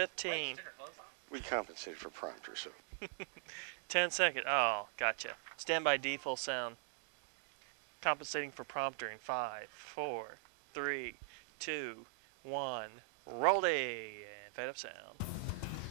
15. We compensated for prompter, so. 10 seconds. Oh, gotcha. Stand by D, full sound. Compensating for prompter in 5, 4, 3, 2, 1. Roll day and fade up sound.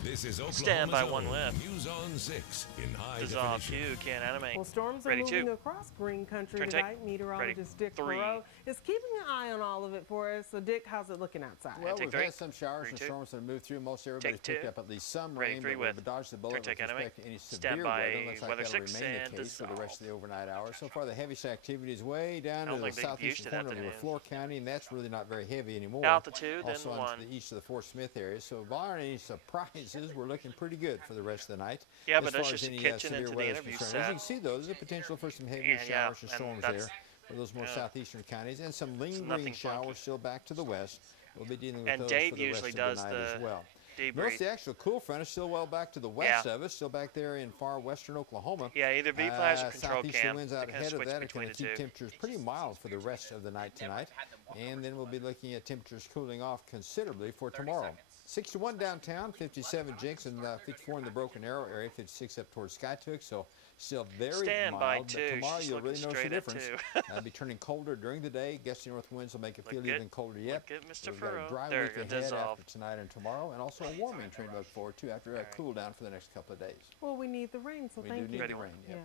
This is Stand by Oklahoma's one own left. News on 6 in high Dissolve definition. Q, can't animate. Well, storms are Ready, moving two. across green country Turn tonight. take. Meteorologist Dick 3. Perot is keeping an eye on all of it for us. So, Dick, how's it looking outside? Well, take we've 3. had some showers Ready, and 2. storms that have moved through. Most everybody's Take picked 2. up at least some Ready, rain, 3 but with. we've dodged the bullet with Take respect enemy. to any Stand severe by weather. Looks like weather that'll 6 remain the and case for the rest of the overnight hours. So far, the heaviest activity is way down to the big views southeastern to corner of afternoon. LaFleur County, and that's really not very heavy anymore. Altitude, then also 1. to the east of the Fort Smith area. So, barring any surprises, we're looking pretty good for the rest of the night. Yeah, as but far that's as just any kitchen severe into the weather is interview concerned. set. As you can see, though, there's a potential for some heavier showers and storms there for those more southeastern counties, and some lingering showers still back to the west. We'll be dealing with And those Dave for the rest usually of does the night as well. debrief. Notice the actual cool front is still well back to the west of us, still back there in far western Oklahoma. Yeah, either V flash or control southeastern cam. winds out They kinda ahead of switch that are between going to the keep two. temperatures pretty mild for the rest of the night tonight. And then we'll be looking at temperatures cooling off considerably for tomorrow. 61 downtown, 57 Jinx, and 54 in the Broken Arrow area, 56 up towards Skytook. So still very Stand mild. by But 2. tomorrow She's you'll looking really notice the straight at difference. 2. It'll be turning colder during the day. Gusty north winds will make it feel even colder yet. Look at Mr. We've got a Furrow. dry There week you go, ahead dissolve. after tonight and tomorrow, and also a warming trend to look forward to after a cool down for the next couple of days. Well, we need the rain, so We thank do you. need the rain, yeah.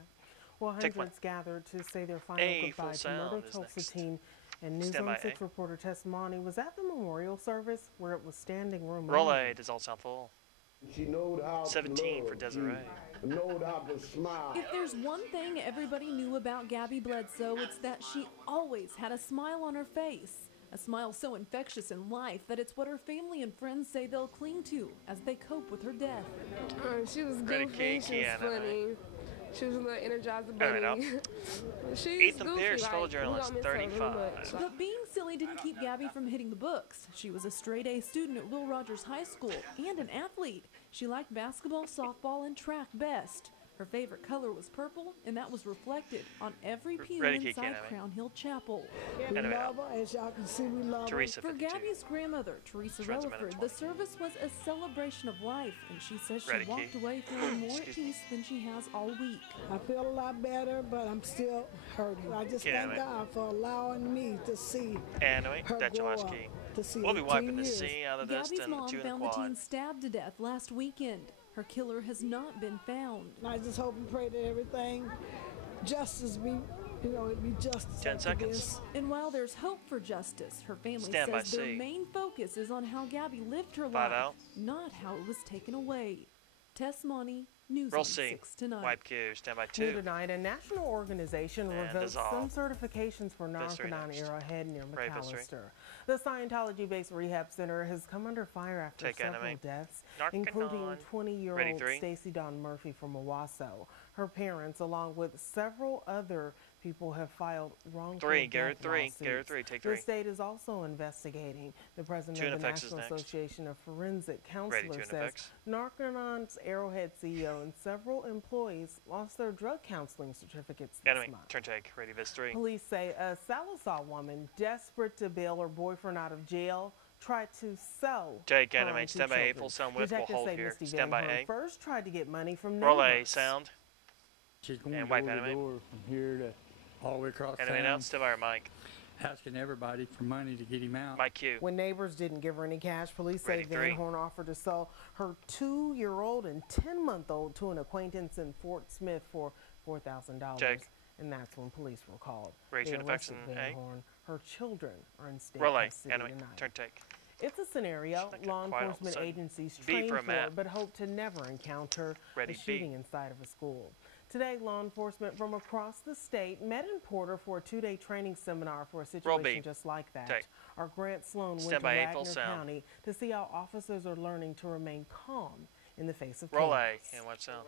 Well, Take hundreds gathered to say their final A, goodbye full to sound murder is Tulsa next. teen. And News Stand on by 6 A. reporter Testimony was at the memorial service where it was standing room Roll only. A, dissolve sound full. She knowed how 17 to for love. Desiree. She knowed how to smile. If there's one thing everybody knew about Gabby Bledsoe, it's that she always had a smile on her face. A smile so infectious in life that it's what her family and friends say they'll cling to as they cope with her death. She was Ready, goofy, she was Kiana. funny. She was a little energizer All right, bunny. She's Ethan goofy, Pierce, like, fellow we journalist, don't miss her really 35. much. But being silly didn't keep Gabby from hitting the books. She was a straight-A student at Will Rogers High School and an athlete. She liked basketball, softball, and track best. Her favorite color was purple, and that was reflected on every pew Ready, Kiki, inside Anime. Crown Hill Chapel. We Anime love her, as y'all can see, we love Teresa, For 52. Gabby's grandmother, Teresa Shreds a minute Relaford, 20. the service was a celebration of life, and she says she Ready, walked Key. away feeling more at Excuse me. peace than she has all week. I feel a lot better, but I'm still hurting. I just Get thank out of it. God for allowing me to see Anime, her that's your grow last up, key. to see We'll be 18 wiping the years. C out of this Gabby's and the mom 2 in the found the teen quad. stabbed to death last weekend. Her killer has not been found. I just hope and pray that everything, justice be, it be justice. 10 after seconds. this. And while there's hope for justice, her family Stand by says their C. main focus is on how Gabby lived her 5 life, out. not how it was taken away. Tess Monty, News Roll on C. 6 tonight. Wipe Q, stand by New 2. tonight, a national organization And revoked dissolve. some certifications for This three Narconon next. Arrowhead near Right, this three. McAllister. The Scientology-based rehab center has come under fire after Take several enemy. deaths, Narconon. including Ready, 20-year-old 3. Stacy Dawn Murphy from Owasso. Her parents, along with several other people, have filed wrongful 3, death Garrett 3, lawsuits. Garrett 3, take The 3. state is also investigating. The president Two in of the effects is National next. Association of Forensic Ready, Counselors 2 in says effects. Narconon's Arrowhead CEO and several employees lost their drug counseling certificates this Enemy, month. turn take, ready, Vis 3. Police say a Sallisaw woman, desperate to bail her boyfriend out of jail, tried to sell Take her enemy, own two stand by A, children. full sound with, we'll Detectives hold say here. Misty Stand Van by Horn A. first tried to get money from Roll A, neighbors. sound. She's going And door wipe to enemy. door from here to all the way across Enemy now, town, stand by our mic. asking everybody for money to get him out. Mic Q. When neighbors didn't give her any cash, police say Ready, Van 3. Horn offered to sell her 2-year-old and 10-month-old to an acquaintance in Fort Smith for $4,000. Check. And that's when police were called. Ready, They two in effects arrested in Van A. Horn. Her children are in state Roll A, custody enemy, tonight. turn take. It's a scenario It's not law quiet all of a enforcement sudden. agencies B train for a for, map. but hope to never encounter Ready, a B. shooting inside of a school. Today, law enforcement from across the state met in Porter for a 2-day training seminar for a Roll B. situation just like that. Take. Our Grant Sloan Stand went to by A, full Wagner sound. County to see how officers are learning to remain calm in the face of Roll chaos. A, and watch sound.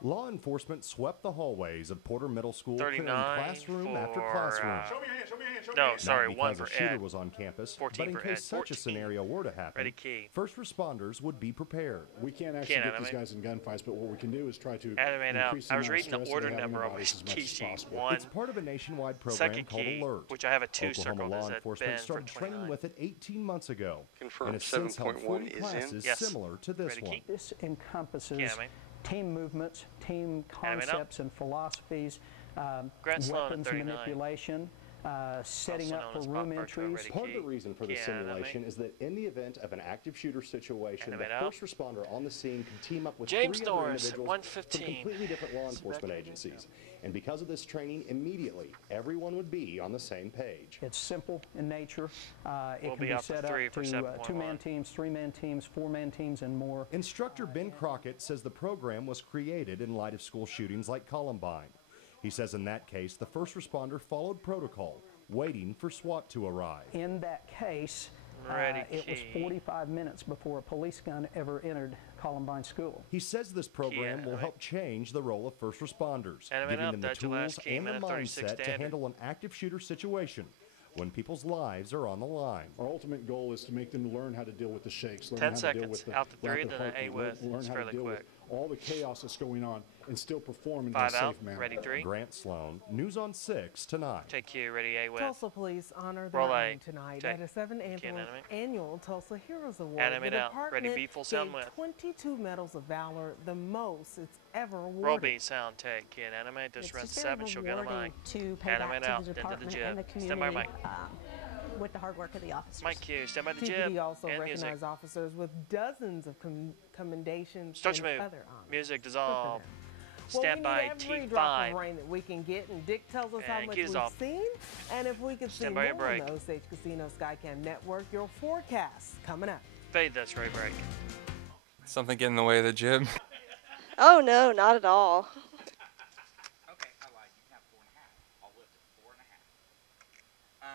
Law enforcement swept the hallways of Porter Middle School, clearing 39 classroom after for, classroom. Show me your hand, show me your hand, show me No, your hand. Sorry, not 1 because for a shooter Ed. was on campus, 14 but in for case Ed. such a scenario were to happen, Ready, key. first responders would be prepared. We can't actually get these guys in gunfights, but what we can do is try to Animate out. increase I was the amount of reading the stress order they have on number their on my bodies as much key as sheet. possible. 1. It's part of a nationwide program Second called key, Alert. which I have a 2 Oklahoma circled, law is at enforcement Ben started for training 29. with it 18 months ago. Confirm And it's since held 7.1 40 is in. classes Yes. similar to this Ready, one. key. This encompasses Animate. team movements, team Animate out. concepts and philosophies, Grant Sloan at weapons 39. manipulation, setting Also up known for as room Bob Bertrand, entries. ready, Part of key. the reason for this Key, simulation animate. is that in the event of an active shooter situation, Animate the out. first responder on the scene can team up with James 3 other Norris at individuals 115. from completely different law enforcement agencies. And because of this training, immediately everyone would be on the same page. It's simple in nature. It We'll can be be out for set 3 up for to 7.1. 2-man teams, 3-man teams, 4-man teams, and more. Instructor Ben Crockett says the program was created in light of school shootings like Columbine. He says in that case, the first responder followed protocol, waiting for SWAT to arrive. In that case, Ready, it was key. 45 minutes before a police gun ever entered Columbine School. He says this program will animate. help change the role of first responders, Animate giving up. them the That's your last tools key, and the minute 36 mindset to standard. handle an active shooter situation when people's lives are on the line. Our ultimate goal is to make them learn how to deal with the shakes, learn 10 how to deal seconds. with the Out to 3, rapid then an heartbeat, A with. learn It's how to fairly deal quick. with all the chaos that's going on and still perform in a 5 safe out. manner. Ready, 3. Grant Sloan, News on 6 tonight. Take cue. Ready, A with. Tulsa Police honor their Roll A. own tonight Take. at a 7th Animate. annual Tulsa Heroes Award. Animate the out. Ready, department B, full sound gave with. 22 medals of valor, the most it's ever awarded. Roll B, sound, take, kid, animate, just run 7, she'll get a mic. To pay Animate back out, to the into the department jib. and the Stand by community mic. with the hard work of the officers. Mic cue, stand by the TPD jib, also and music. recognized officers with dozens of commendations Start and your move. other honors. Music dissolve. Well, Stand we by need every drop T5. of rain that we can get, and Dick tells us how And much keys we've off. seen. And if we could see Stand by your more on break. the Osage Casino Skycam Network, your forecast coming up. Fade this, Ray break. Something get in the way of the jib? Oh, no, not at all. Okay, I lied. You can have 4.5. I'll lift it 4.5.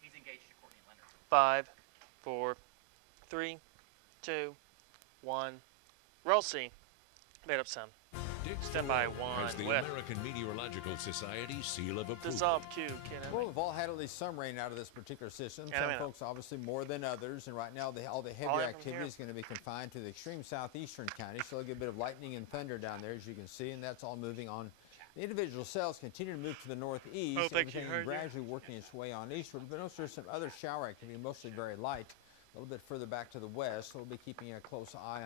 He's engaged to Courtney Leonard. 5, 4, 3, 2, 1. Roll C. Made up sound. Stand by 1 Has the with. American Meteorological Society seal of approval. Dissolve Q, kid. Well, we've all had at least some rain out of this particular system. Yeah, I Some mean, folks obviously more than others, and right now all the All heavier I have from activity here. is going to be confined to the extreme southeastern counties. So there'll get a bit of lightning and thunder down there, as you can see, and that's all moving on. The individual cells continue to move to the northeast. Oh, thank you, Everything heard you. gradually working its way on eastward. But notice there's some other shower activity, mostly very light, a little bit further back to the west. So we'll be keeping a close eye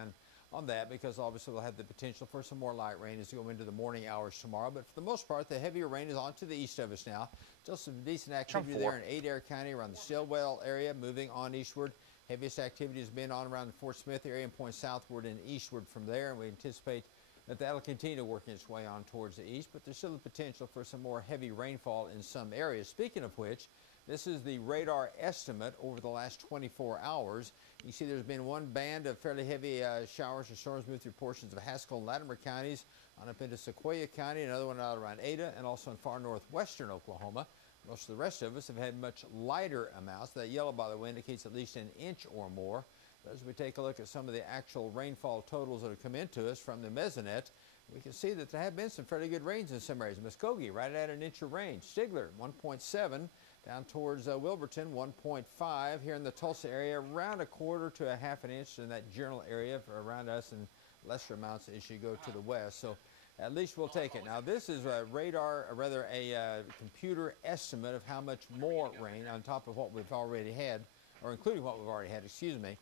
on that, because obviously we'll have the potential for some more light rain as we go into the morning hours tomorrow. But for the most part, the heavier rain is on to the east of us now. Still some decent activity there in Adair County around the Stillwell area, moving on eastward. Heaviest activity has been on around the Fort Smith area and points southward and eastward from there, and we anticipate that that'll continue working its way on towards the east, but there's still the potential for some more heavy rainfall in some areas. Speaking of which, this is the radar estimate over the last 24 hours. You see there's been one band of fairly heavy showers and storms moved through portions of Haskell and Latimer counties on up into Sequoia County, another one out around Ada, and also in far northwestern Oklahoma. Most of the rest of us have had much lighter amounts. That yellow, by the way, indicates at least an inch or more. But as we take a look at some of the actual rainfall totals that have come into us from the mesonet, we can see that there have been some fairly good rains in some areas. Muskogee right at an inch of rain. Stigler 1.7. Down towards Wilburton, 1.5. Here in the Tulsa area, around 1/4 to 1/2 an inch in that general area for around us, and lesser amounts as you go to the west. So at least we'll take it. Now this is a radar, or rather a computer estimate of how much more rain on top of what we've already had, or including what we've already had, excuse me,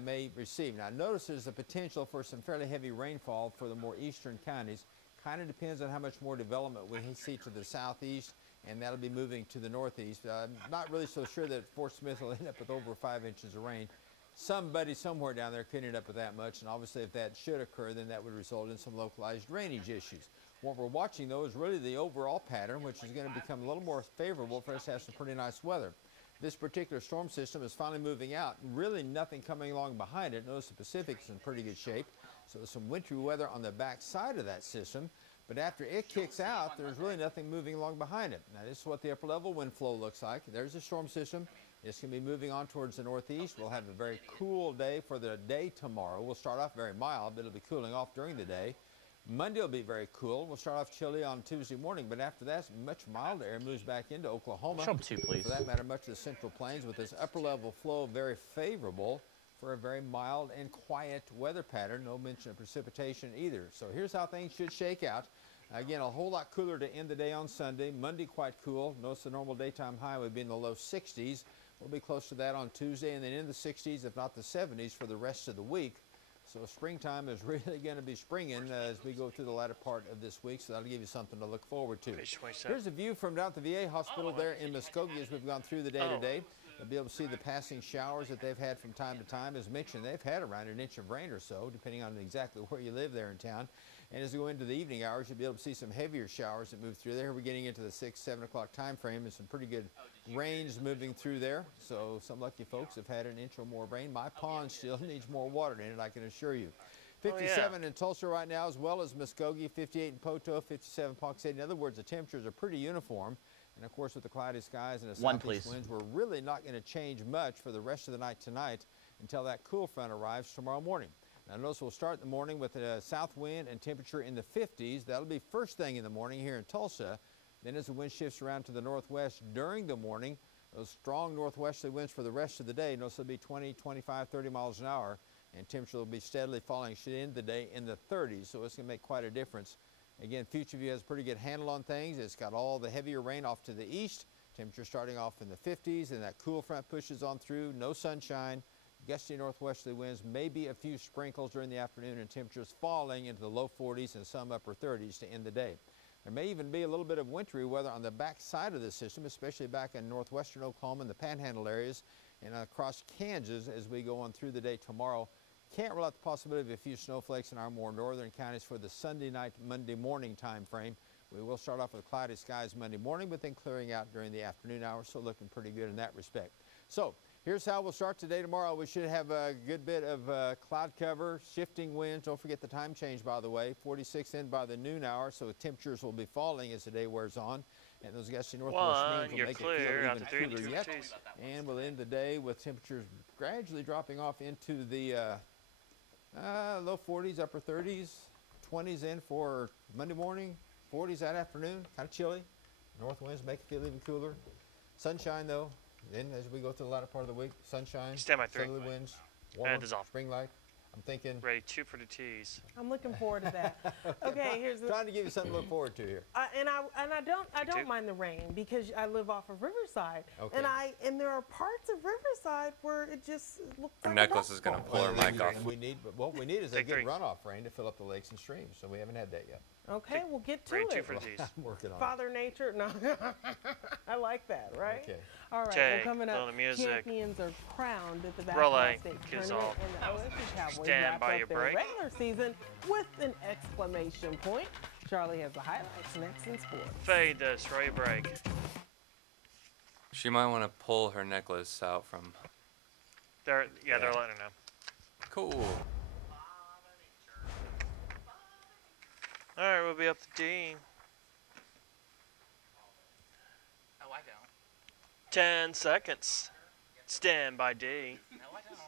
may receive. Now notice there's a potential for some fairly heavy rainfall for the more eastern counties. Kind of depends on how much more development we see to the southeast, and that'll be moving to the northeast. I'm not really so sure that Fort Smith will end up with over 5 inches of rain. Somebody somewhere down there could end up with that much, and obviously if that should occur, then that would result in some localized drainage issues. What we're watching, though, is really the overall pattern, which is going to become a little more favorable for us to have some pretty nice weather. This particular storm system is finally moving out. Really nothing coming along behind it. Notice the Pacific is in pretty good shape. So there's some wintry weather on the back side of that system. But after it kicks out, there's really nothing moving along behind it. Now, this is what the upper level wind flow looks like. There's the storm system. It's going to be moving on towards the northeast. We'll have a very cool day for the day tomorrow. We'll start off very mild, but it'll be cooling off during the day. Monday will be very cool. We'll start off chilly on Tuesday morning, but after that, much milder air moves back into Oklahoma. Show 'em two, please. For that matter, much of the central plains with this upper-level flow very favorable for a very mild and quiet weather pattern. No mention of precipitation either. So here's how things should shake out. Again, a whole lot cooler to end the day on Sunday. Monday quite cool. Notice the normal daytime high would be in the low 60s. We'll be close to that on Tuesday and then in the 60s, if not the 70s, for the rest of the week. So springtime is really going to be springing as we go through the latter part of this week, so that'll give you something to look forward to. Here's a view from down at the VA hospital there in Muskogee as we've gone through the day today. You'll be able to see the passing showers that they've had from time to time. As mentioned, they've had around an inch of rain or so, depending on exactly where you live there in town. And as we go into the evening hours, you'll be able to see some heavier showers that move through there. We're getting into the 6, 7 o'clock time frame and some pretty good rains moving through there. So some lucky folks have had an inch or more of rain. My pond still needs more water in it, I can assure you. 57 in Tulsa right now, as well as Muskogee, 58 in Poto, 57 Ponca City. In other words, the temperatures are pretty uniform. And, of course, with the cloudy skies and the southeast winds, we're really not going to change much for the rest of the night tonight until that cool front arrives tomorrow morning. Now, notice we'll start the morning with a south wind and temperature in the 50s. That'll be first thing in the morning here in Tulsa. Then as the wind shifts around to the northwest during the morning, those strong northwesterly winds for the rest of the day, notice it'll be 20, 25, 30 miles an hour, and temperature will be steadily falling. Should end the day in the 30s, so it's going to make quite a difference. Again, Future View has a pretty good handle on things. It's got all the heavier rain off to the east. Temperature starting off in the 50s, and that cool front pushes on through. No sunshine. Gusty northwesterly winds, maybe a few sprinkles during the afternoon, and temperatures falling into the low 40s and some upper 30s to end the day. There may even be a little bit of wintry weather on the back side of the system, especially back in northwestern Oklahoma and the panhandle areas and across Kansas as we go on through the day tomorrow. Can't rule out the possibility of a few snowflakes in our more northern counties for the Sunday night, Monday morning time frame. We will start off with cloudy skies Monday morning, but then clearing out during the afternoon hours, so looking pretty good in that respect. So here's how we'll start today. Tomorrow we should have a good bit of cloud cover, shifting winds. Don't forget the time change, by the way. 46 in by the noon hour, so temperatures will be falling as the day wears on. And those gusty northwest winds will make it feel even cooler yet. And we'll end the day with temperatures gradually dropping off into the low 40s, upper 30s, 20s in for Monday morning, 40s that afternoon, kind of chilly. North winds make it feel even cooler. Sunshine, though. Then as we go through the latter part of the week, sunshine, southerly winds, warmer, spring-like. I'm thinking. Ready 2 for the tees. I'm looking forward to that. Okay, here's the. Trying to give you something to look forward to here. I don't mind the rain because I live off of Riverside, okay. and there are parts of Riverside where it just looks like Her necklace is going to pull her mic off. What we need is a good runoff rain to fill up the lakes and streams. So we haven't had that yet. Okay, we'll get to Ready 2 it. for the tees. I'm working on Father Nature, no, I like that, right? Okay. All right, Jay, well, coming up, little music. Champions are crowned at the basketball state tournament, and the OSU Cowboys wrap up their regular season with an exclamation point. Charlie has the highlights next in sports. Fade this, ready break. She might want to pull her necklace out from. They're letting her know. Cool. All right, we'll be up to D. Oh, I don't. 10 seconds. Stand by D. No, I don't.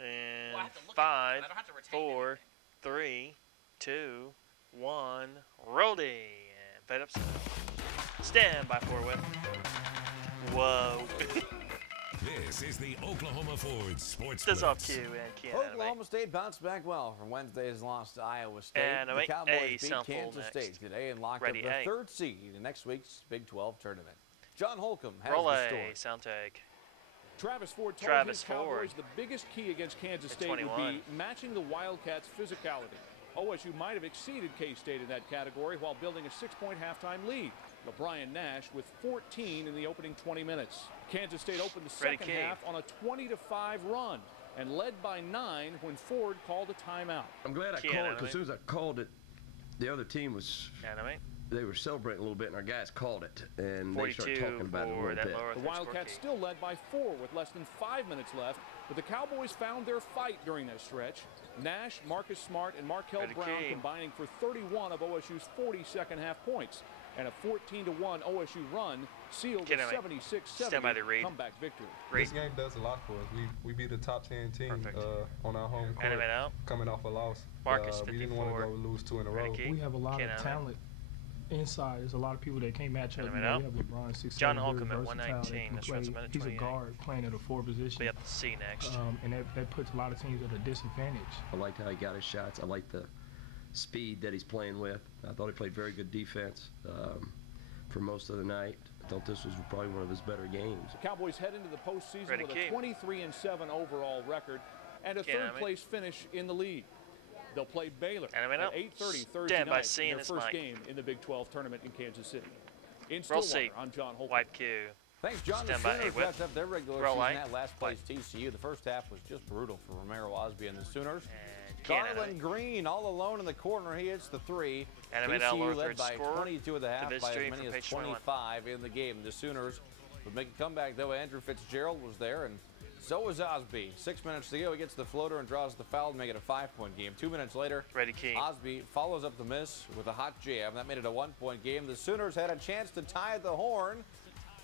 And Well, I have to look 5, at it. I don't have to retain 4, 3, 2, 1. Roll D. And fade up. Stand by 4 whip. Whoa. This is the Oklahoma Ford Sports This Blitz. off cue and Ken Oklahoma State bounced back well from Wednesday's loss to Iowa State. Animate the Cowboys A, beat sample Kansas next. State today and locked Ready up the A. third seed in next week's Big 12 tournament. John Holcomb has Roll the A. story. Sound take. Travis Ford told Travis his Cowboys Ford. the biggest key against Kansas At State would 21. be matching the Wildcats' physicality. OSU might have exceeded K-State in that category while building a 6-point halftime lead. LeBron Nash with 14 in the opening 20 minutes. Kansas State opened the Ready, second Key. half on a 20-5 run and led by 9 when Ford called a timeout. I'm glad I Key called it, animate. because as soon as I called it, the other team was, Animate. they were celebrating a little bit, and our guys called it, and they 42 started talking about it a for little that bit. lower The third score Wildcats key. still led by 4 with less than 5 minutes left, but the Cowboys found their fight during that stretch. Nash, Marcus Smart, and Markel Ready, Brown Key. combining for 31 of OSU's 40 second half points. And a 14-1 OSU run sealed a 76-70 comeback victory. This game does a lot for us. We beat a top 10 team on our home court, coming off a loss. Marcus, we didn't want to go lose 2 in a row. We have a lot of talent inside. There's a lot of people that can't match up. You know, we have LeBron, 6'7", John Holcomb at 119. That's right, minute 28. He's a guard playing at a 4 position. We have to see next. And that puts a lot of teams at a disadvantage. I liked how he got his shots. I liked the speed that he's playing with. I thought he played very good defense for most of the night. I thought this was probably one of his better games. The Cowboys head into the postseason with a 23-7 overall record and a third-place finish in the league. They'll play Baylor at 8:30 Thursday night in their first game in the Big 12 tournament in Kansas City. In Stillwater, I'm John Holcomb. White Q. Thanks, John. The Sooners wrapped up their regular season at last place TCU. The first half was just brutal for Romero Osby and the Sooners. Garland Green all alone in the corner. He hits the 3. TCU led by 22 at the half by as many as 25 in the game. The Sooners would make a comeback, though. Andrew Fitzgerald was there, and so was Osby. 6 minutes to go. He gets the floater and draws the foul to make it a 5-point game. 2 minutes later, Osby follows up the miss with a hot jam. That made it a 1-point game. The Sooners had a chance to tie the horn.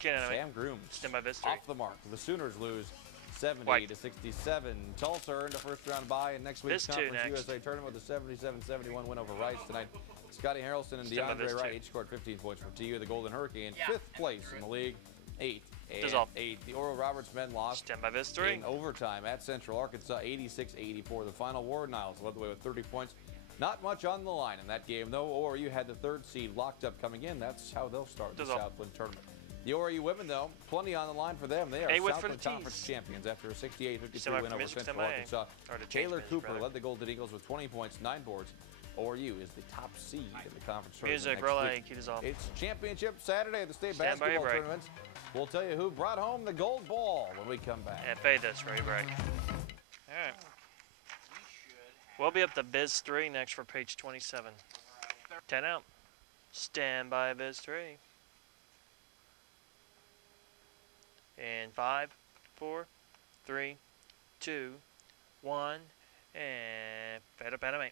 Sam Grooms off the mark. The Sooners lose 70-67. Tulsa earned a first-round bye in next week's Conference USA tournament with a 77-71 win over Rice tonight. Scotty Harrelson and DeAndre Wright each scored 15 points for TU. The Golden Hurricane, 5th place in the league, 8-8. The Oral Roberts men lost in overtime at Central Arkansas, 86-84. The final Warden Isles led the way with 30 points. Not much on the line in that game, though. ORU had the 3rd seed locked up coming in. That's how they'll start the Southland tournament. The ORU women, though, plenty on the line for them. They are Southland Conference champions after a 68-53 win over Central Arkansas. Taylor Cooper led the Golden Eagles with 20 points, 9 boards. ORU is the top seed in the conference tournament next week. It's championship Saturday at the state basketball tournaments. We'll tell you who brought home the gold ball when we come back. And fade this, ready break. All right. We'll be up to Biz 3 next for page 27. 10 out. Stand by Biz 3. In 5, 4, 3, 2, 1, and fade up anime.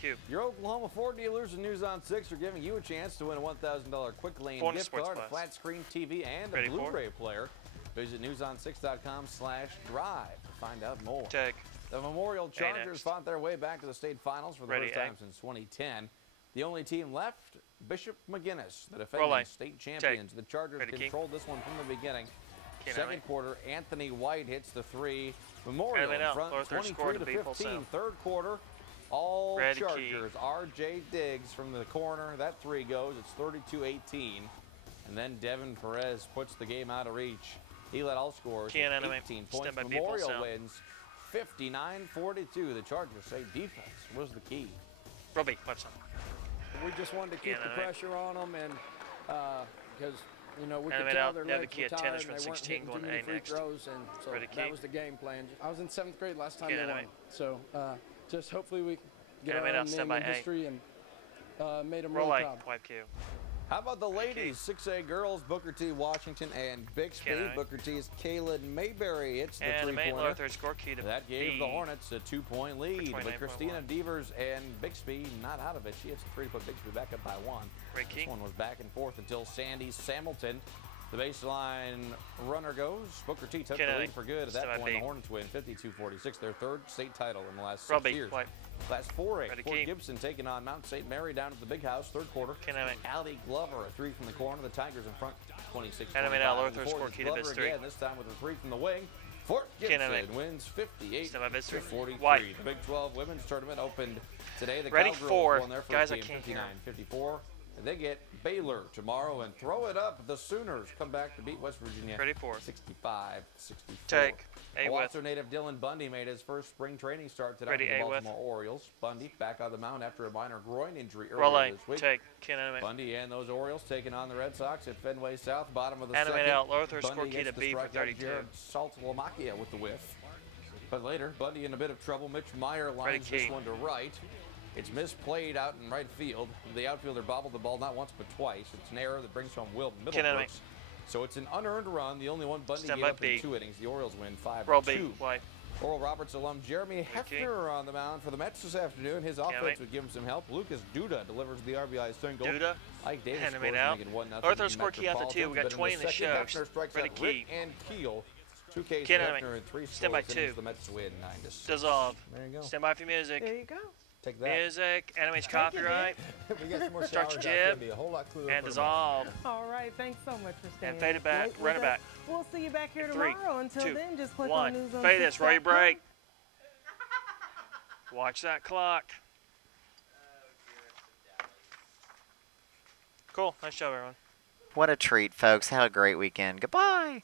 Q. Your Oklahoma Ford dealers and News on 6 are giving you a chance to win a $1,000 quick lane gift card, a flat screen TV, and a Blu-ray player. Visit newson6.com/drive to find out more. The Memorial Chargers fought their way back to the state finals for the first time since 2010. The only team left, Bishop McGuinness, the defending state champions. The Chargers controlled this one from the beginning. Second quarter, Anthony White hits the 3. Memorial in front, 23-15. Third quarter, all Chargers. R.J. Diggs from the corner. That 3 goes. It's 32-18. And then Devin Perez puts the game out of reach. He led all scores. 18 points. Memorial wins 59-42. The Chargers say defense was the key. Robbie, watch that. We just wanted to keep the pressure on them, and because you know we could tell their legs were tired and they weren't hitting too many free throws, and so that was the game plan. I was in 7th grade last time they won, so just hopefully we get our own name in history and made them really proud. How about the ladies? 6A girls, Booker T. Washington and Bixby. Booker T's Kaylin Mayberry hits the 3-pointer. That gave the Hornets a 2-point lead. But Christina Devers and Bixby not out of it. She hits the 3 to put Bixby back up by 1. This one was back and forth until Sandy Samilton. The baseline runner goes. Booker T took the lead for good. At that point, the Hornets win 52-46, their 3rd state title in the last 6 years. Last 4-8. Fort Gibson taking on Mount St. Mary down at the Big House, 3rd quarter. Allie Glover, a 3 from the corner. The Tigers in front, 26-25. Glover again, this time with a 3 from the wing. Fort Gibson wins 58-43. The Big 12 women's tournament opened today. The Cowgirls won their first game 59-54. And they get Baylor tomorrow and throw it up. The Sooners come back to beat West Virginia 65-64. Owasso native Dylan Bundy made his first spring training start today with the Baltimore Orioles. Bundy back on the mound after a minor groin injury earlier this week. Bundy and those Orioles taking on the Red Sox at Fenway South, bottom of the second. Bundy gets the strikeout. Jared Saltalamacchia with the whiff. But later, Bundy in a bit of trouble. Mitch Meyer lines this one to right. It's misplayed out in right field. The outfielder bobbled the ball not once but twice. It's an error that brings home Will Middlebrooks. So it's an unearned run, the only one Bundy gave up in 2 innings. The Orioles win 5-2. Oral Roberts alum Jeremy Hefner on the mound for the Mets this afternoon. His offense would give him some help. Lucas Duda delivers the RBI single. Duda. Ike Davis Animate scores, out. making 1-0. Arthur scored key after 2. We got 20 in the show. Hefner strikes Ready out key. Rick and Keel. 2 Ks Kid for enemy. Hefner and 3 Stand by scores. 2. The Mets win 9-6. Dissolve. There you go. Stand by for music. There you go. Take that. Music. Animates copyright. We got some more Start showers your out there. jib. Be a whole lot cooler And for dissolve. All right, thanks so much for staying. And fade it back. Late Run with it back. us. We'll see you back here 3, tomorrow. Until 2, then, just click 1. on News on Fade this. Roll your 6.com. break. Watch that clock. Cool. Nice job, everyone. What a treat, folks. Have a great weekend. Goodbye.